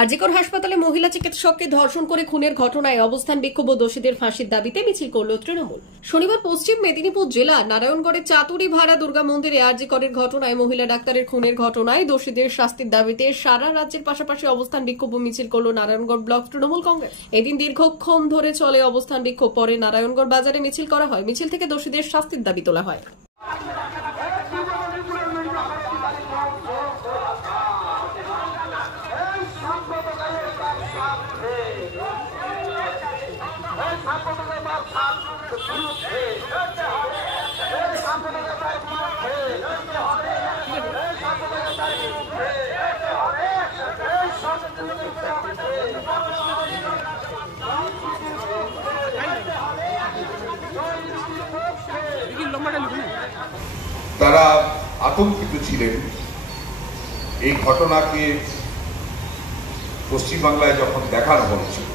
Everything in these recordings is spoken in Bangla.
আরজিকর হাসপাতালে মহিলা চিকিৎসককে ধর্ষণ করে খুনের ঘটনায় অবস্থান বিক্ষোভ ও দোষীদের ফাঁসির দাবিতে মিছিল করল তৃণমূল। শনিবার পশ্চিম মেদিনীপুর জেলার নারায়ণগড়ের চাতুরীভাড়া দুর্গা মন্দিরে আরজিকরের ঘটনায় মহিলা ডাক্তারের খুনের ঘটনায় দোষীদের শাস্তির দাবিতে সারা রাজ্যের পাশাপাশি অবস্থান বিক্ষোভ মিছিল করল নারায়ণগড় ব্লক তৃণমূল কংগ্রেস। এদিন দীর্ঘক্ষণ ধরে চলে অবস্থান বিক্ষোভ। পরে নারায়ণগড় বাজারে মিছিল করা হয়। মিছিল থেকে দোষীদের শাস্তির দাবি তোলা হয়। তারা আতঙ্কিত ছিলেন এই ঘটনাকে পশ্চিমবাংলায় যখন দেখানো হচ্ছিল।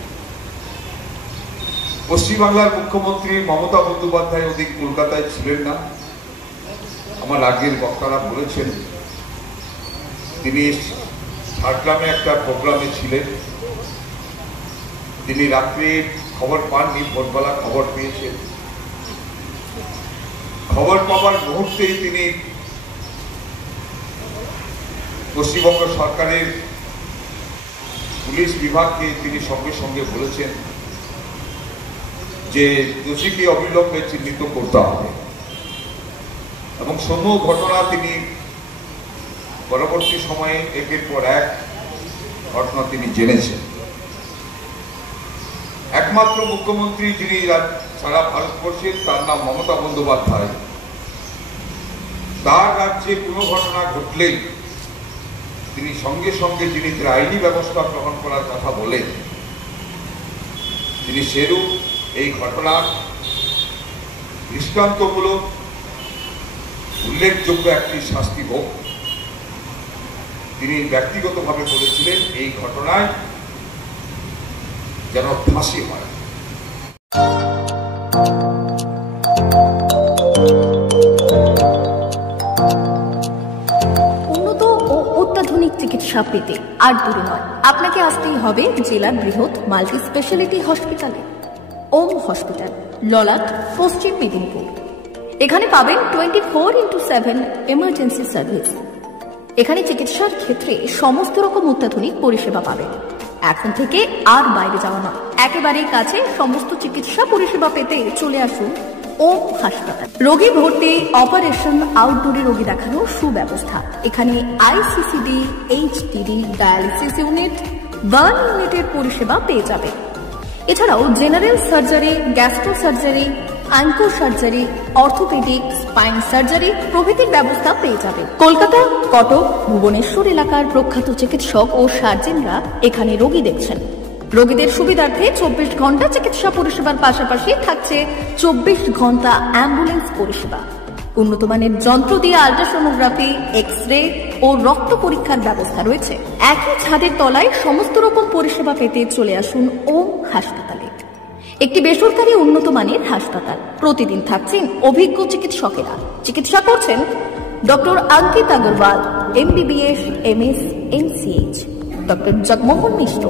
পশ্চিমবাংলার মুখ্যমন্ত্রী মমতা বন্দ্যোপাধ্যায় ওদিক কলকাতায় ছিলেন না। আমার আগের বক্তারা বলেছেন তিনি ঝাড়গ্রামে একটা প্রোগ্রামে ছিলেন। তিনি রাত্রে খবর পাননি, ভোরবেলা খবর পেয়েছেন। খবর পাওয়ার মুহূর্তেই তিনি পশ্চিমবঙ্গ সরকারের পুলিশ বিভাগকে তিনি সঙ্গে সঙ্গে বলেছেন যে দোষীকে অবিলম্বে চিহ্নিত করতে হবে এবং সমূহ ঘটনা তিনি পরবর্তী সময়ে একের পর এক ঘটনা তিনি জেনেছেন। একমাত্র মুখ্যমন্ত্রী যিনি সারা ভারতবর্ষের, তার নাম মমতা বন্দ্যোপাধ্যায়। তার রাজ্যে কোনো ঘটনা ঘটলেই তিনি সঙ্গে সঙ্গে যিনি আইনি ব্যবস্থা গ্রহণ করার কথা বলেন, তিনি সেরূপ এই ঘটনার দৃষ্টান্তমূলক উল্লেখযোগ্য একটি শাস্তি হোক তিনি ব্যক্তিগতভাবে বলেছিলেন। এই ঘটনায় যেন ফাঁসি হয়। উন্নত ও অত্যাধুনিক চিকিৎসা পেতে আর দূরে নয়, আপনাকে আসতেই হবে জেলার বৃহৎ মাল্টি স্পেশালিটি হসপিটালে। ওম হসপিটাল, ললাট, পশ্চিম মেদিনীপুর। এখানে পাবেন 24x7 এমার্জেন্সি সার্ভিস। এখানে চিকিৎসার ক্ষেত্রে সমস্ত রকম অত্যাধুনিক পরিষেবা পাবেন। এখন থেকে আর বাইরে যাওয়া নয়, একেবারেই কাছে সমস্ত চিকিৎসা পরিষেবা পেতে চলে আসুন ওম হাসপাতাল। রোগী ভর্তি, অপারেশন, আউটডোরে রোগী দেখানোর সুব্যবস্থা। এখানে ICCD, HDD, dialysis unit, burn ইউনিটের পরিষেবা পেয়ে যাবে। এছাড়াও general surgery, gastro surgery, onco surgery, orthopaedic, spine surgery প্রভৃতির ব্যবস্থা পেয়ে যাবে। কলকাতা, কটক, ভুবনেশ্বর এলাকার প্রখ্যাত চিকিৎসক ও সার্জেনরা এখানে রোগী দেখছেন। রোগীদের সুবিধার্থে 24 ঘন্টা চিকিৎসা পরিষেবার পাশাপাশি থাকছে 24 ঘন্টা অ্যাম্বুলেন্স পরিষেবা। উন্নত মানের যন্ত্র দিয়ে আল্ট্রাসোনোগ্রাফি, এক্স-রে ও রক্ত পরীক্ষার ব্যবস্থা রয়েছে। একই ছাদের তলায় সমস্ত রকম পরিষেবা পেতে চলে আসুন ওম হাসপাতালে। একটি বেসরকারি উন্নত মানের হাসপাতাল। প্রতিদিন থাকছেন অভিজ্ঞ চিকিৎসকেরা। চিকিৎসা করছেন doctor Ankit Agarwal, MBBS, MS, MCH, doctor Jagmohan Mishra,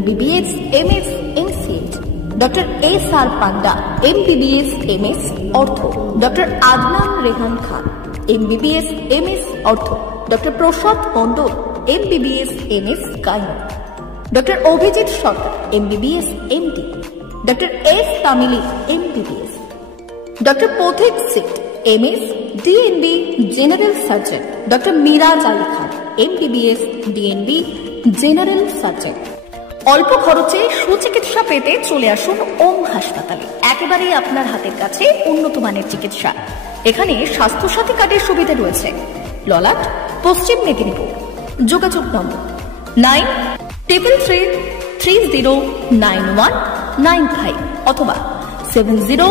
MBBS, MS, MCH, doctor SR Panda, MBBS, MS, ortho, doctor Adnan Rehan Khan, MBBS, MS, ortho, doctor Prasad Mondal, MBBS, MS, gynae, doctor Abhijit Sarkar, MBBS, MD, doctor S Tamili, MBBS, doctor Pathik Sit, MS, DNB, general surgeon, doctor Meraj Ali Khan, MBBS, DNB, general surgeon. অল্প খরচে সুচিকিৎসা পেতে চলে আসুন ওম হাসপাতালে। একেবারেই আপনার হাতের কাছে উন্নত মানের চিকিৎসা। এখানে স্বাস্থ্যসাথী কার্ডের সুবিধা রয়েছে। ললাট, পশ্চিম মেদিনীপুর। যোগাযোগ নম্বর 9333309195 অথবা 70